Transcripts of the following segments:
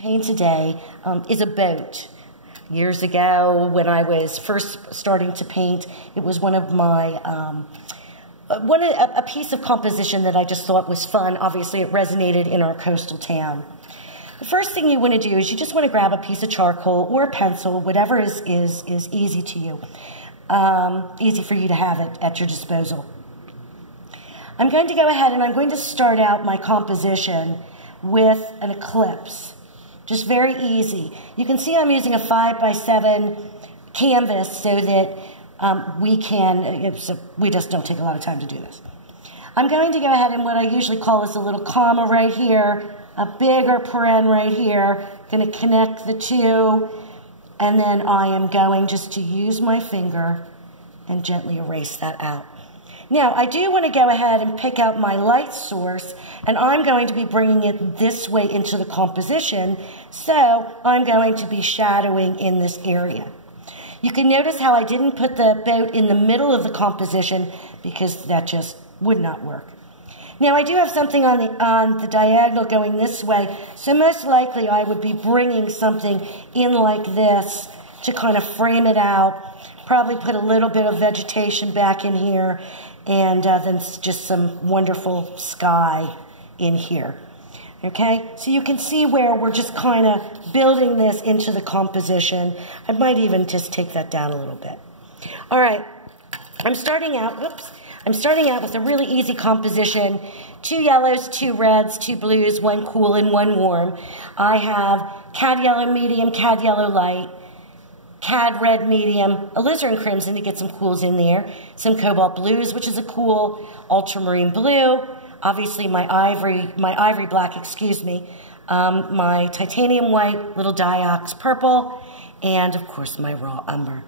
Paint today is a boat. Years ago, when I was first starting to paint, it was one of my a piece of composition that I just thought was fun. Obviously, it resonated in our coastal town. The first thing you want to do is you just want to grab a piece of charcoal or a pencil, whatever is easy to you, easy for you to have it at your disposal. I'm going to go ahead and I'm going to start out my composition with an eclipse. Just very easy. You can see I'm using a 5x7 canvas so that we just don't take a lot of time to do this. I'm going to go ahead and what I usually call is a little comma right here, a bigger paren right here, going to connect the two, and then I am going just to use my finger and gently erase that out. Now, I do want to go ahead and pick out my light source, and I'm going to be bringing it this way into the composition, so I'm going to be shadowing in this area. You can notice how I didn't put the boat in the middle of the composition because that just would not work. Now, I do have something on the diagonal going this way, so most likely I would be bringing something in like this to kind of frame it out, probably put a little bit of vegetation back in here, and then just some wonderful sky in here. Okay, so you can see where we're just kind of building this into the composition. I might even just take that down a little bit. All right, I'm starting out with a really easy composition. 2 yellows, 2 reds, 2 blues, 1 cool and 1 warm. I have cad yellow medium, cad yellow light, cad red medium, alizarin crimson to get some cools in there, some cobalt blues, which is a cool, ultramarine blue, obviously my ivory black, my titanium white, little diox purple, and of course my raw umber.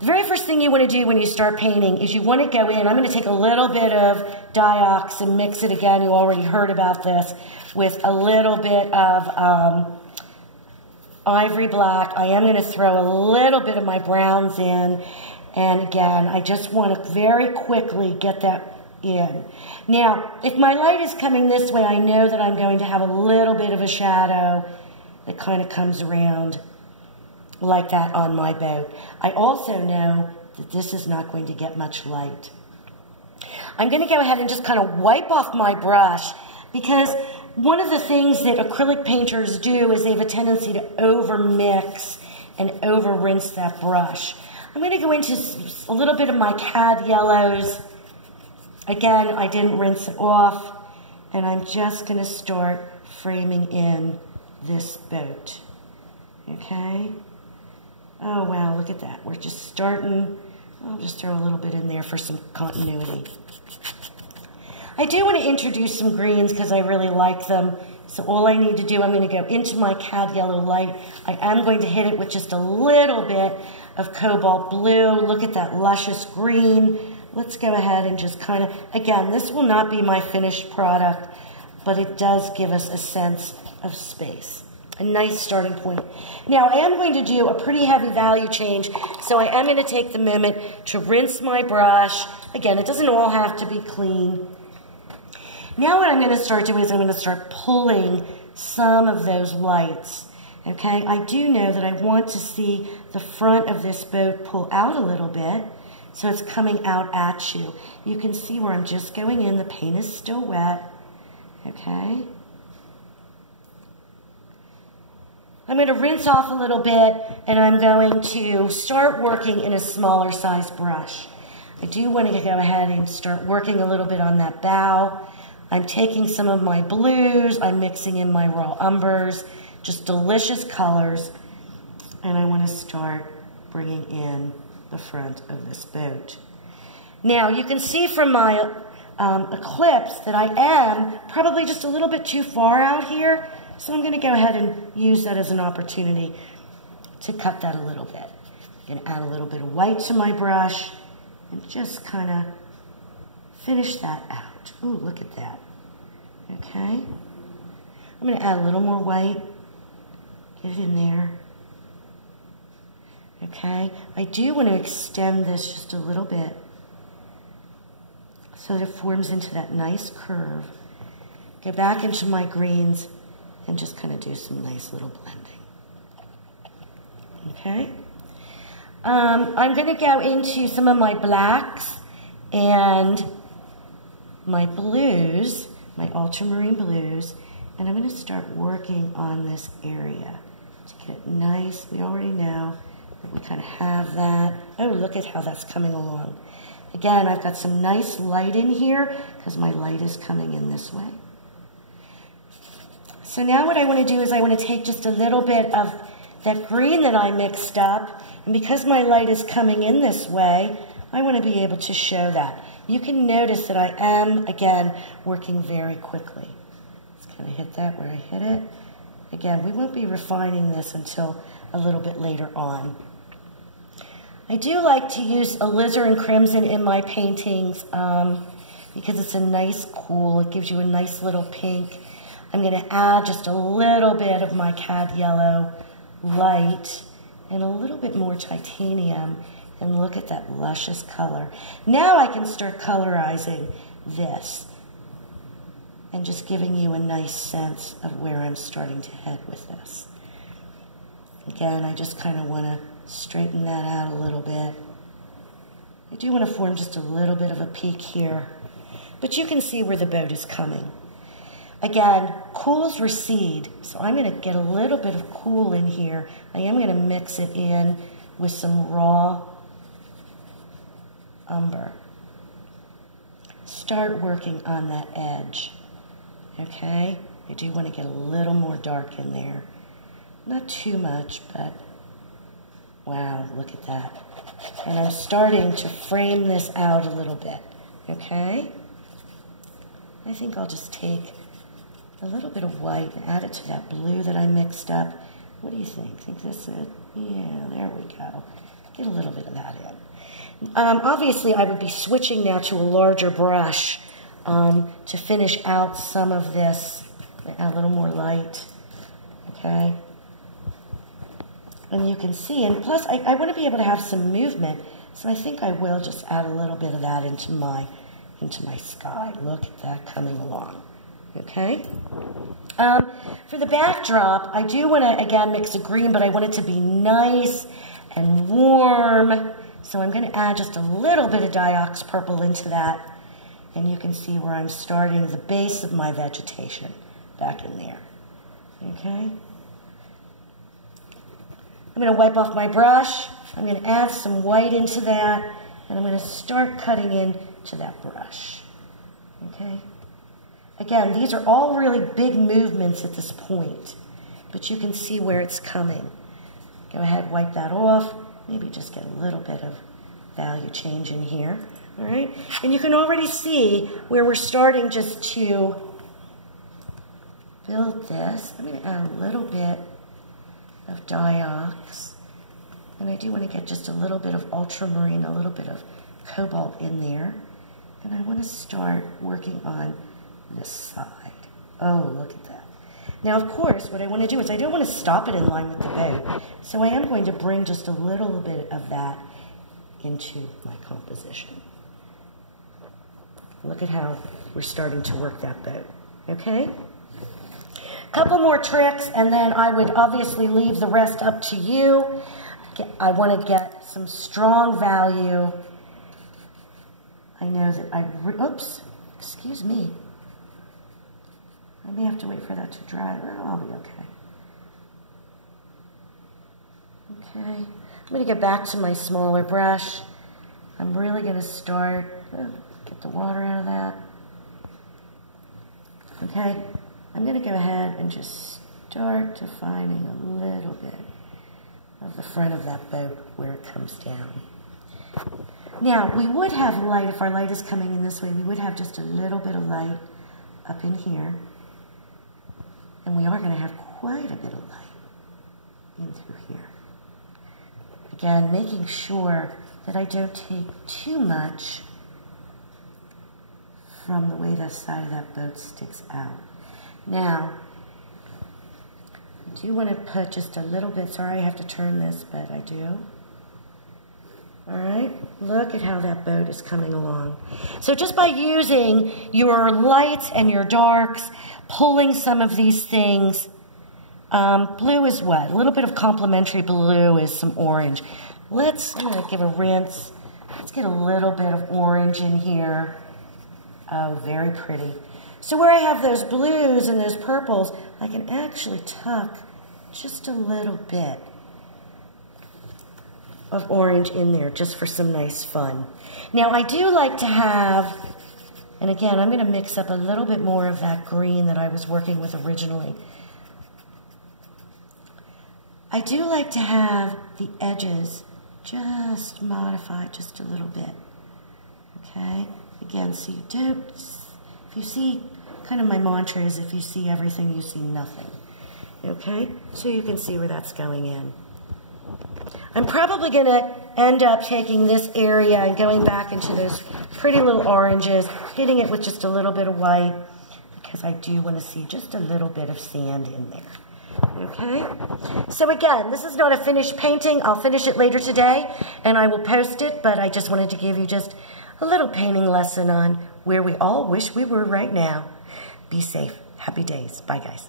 The very first thing you want to do when you start painting is you want to go in, I'm going to take a little bit of diox and mix it again, you already heard about this, with a little bit of ivory black. I am going to throw a little bit of my browns in, and again, I just want to very quickly get that in. Now, if my light is coming this way, I know that I'm going to have a little bit of a shadow that kind of comes around like that on my boat. I also know that this is not going to get much light. I'm going to go ahead and just kind of wipe off my brush because one of the things that acrylic painters do is they have a tendency to over-mix and over-rinse that brush. I'm going to go into a little bit of my cad yellows. Again, I didn't rinse it off, and I'm just going to start framing in this boat. Okay? Oh, wow, look at that. We're just starting. I'll just throw a little bit in there for some continuity. I do want to introduce some greens because I really like them. So all I need to do, I'm going to go into my cad yellow light. I am going to hit it with just a little bit of cobalt blue. Look at that luscious green. Let's go ahead and just kind of, again, this will not be my finished product, but it does give us a sense of space. A nice starting point. Now, I am going to do a pretty heavy value change, so I am going to take the moment to rinse my brush. Again, it doesn't all have to be clean. Now what I'm going to start doing is I'm going to start pulling some of those lights. Okay, I do know that I want to see the front of this boat pull out a little bit, so it's coming out at you. You can see where I'm just going in. The paint is still wet. Okay. I'm going to rinse off a little bit, and I'm going to start working in a smaller size brush. I do want to go ahead and start working a little bit on that bow. I'm taking some of my blues, I'm mixing in my raw umbers, just delicious colors, and I want to start bringing in the front of this boat. Now, you can see from my eclipse that I am probably just a little bit too far out here, so I'm going to go ahead and use that as an opportunity to cut that a little bit. I'm going to add a little bit of white to my brush and just kind of finish that out. Ooh, look at that. Okay. I'm going to add a little more white. Get it in there. Okay. I do want to extend this just a little bit so that it forms into that nice curve. Go back into my greens and just kind of do some nice little blending. Okay. I'm going to go into some of my blacks and my blues, my ultramarine blues, and I'm going to start working on this area to get it nice. We already know that we kind of have that. Oh, look at how that's coming along. Again, I've got some nice light in here because my light is coming in this way. So now what I want to do is I want to take just a little bit of that green that I mixed up, and because my light is coming in this way, I want to be able to show that. You can notice that I am, again, working very quickly. Let's kind of hit that where I hit it. Again, we won't be refining this until a little bit later on. I do like to use alizarin crimson in my paintings because it's a nice cool. It gives you a nice little pink. I'm going to add just a little bit of my cad yellow light and a little bit more titanium, and look at that luscious color. Now I can start colorizing this and just giving you a nice sense of where I'm starting to head with this. Again, I just kind of want to straighten that out a little bit. I do want to form just a little bit of a peak here, but you can see where the boat is coming. Again, cools recede, so I'm going to get a little bit of cool in here. I am going to mix it in with some raw umber. Start working on that edge, okay? I do want to get a little more dark in there. Not too much, but wow, look at that. And I'm starting to frame this out a little bit, okay? I think I'll just take a little bit of white and add it to that blue that I mixed up. What do you think? Think this is it? Yeah, there we go. Get a little bit of that in. Obviously, I would be switching now to a larger brush to finish out some of this. Add a little more light, okay? And you can see, and plus I want to be able to have some movement, so I think I will just add a little bit of that into my sky. Look at that coming along. Okay. For the backdrop, I do want to, again, mix a green, but I want it to be nice and warm. So I'm going to add just a little bit of Diox purple into that. And you can see where I'm starting the base of my vegetation back in there. Okay. I'm going to wipe off my brush. I'm going to add some white into that. And I'm going to start cutting into that brush. Okay. Again, these are all really big movements at this point, but you can see where it's coming. Go ahead, wipe that off. Maybe just get a little bit of value change in here, all right? And you can already see where we're starting just to build this. I'm going to add a little bit of Diox, and I do want to get just a little bit of ultramarine, a little bit of cobalt in there, and I want to start working on this side. Oh, look at that. Now, of course, what I want to do is I don't want to stop it in line with the boat. So I am going to bring just a little bit of that into my composition. Look at how we're starting to work that boat. Okay? A couple more tricks, and then I would obviously leave the rest up to you. I want to get some strong value. I know that oops, excuse me. I may have to wait for that to dry. Well, I'll be okay. Okay. I'm going to get back to my smaller brush. I'm really going to start, get the water out of that. Okay. I'm going to go ahead and just start defining a little bit of the front of that boat where it comes down. Now, we would have light, if our light is coming in this way, we would have just a little bit of light up in here. And we are going to have quite a bit of light in through here. Again, making sure that I don't take too much from the way the side of that boat sticks out. Now, I do want to put just a little bit, sorry I have to turn this, but I do. All right, look at how that boat is coming along. So just by using your lights and your darks, pulling some of these things Blue is what? A little bit of complementary blue is some orange. I'm going to give a rinse. Let's get a little bit of orange in here. Oh, very pretty. So where I have those blues and those purples, I can actually tuck just a little bit of orange in there just for some nice fun. Now I do like to have, and again, I'm going to mix up a little bit more of that green that I was working with originally. I do like to have the edges just modified just a little bit. Okay? Again, so you don't, if you see, kind of my mantra is if you see everything, you see nothing. Okay? So you can see where that's going in. I'm probably going to end up taking this area and going back into those pretty little oranges, hitting it with just a little bit of white, because I do want to see just a little bit of sand in there. Okay? So again, this is not a finished painting. I'll finish it later today, and I will post it, but I just wanted to give you just a little painting lesson on where we all wish we were right now. Be safe. Happy days. Bye, guys.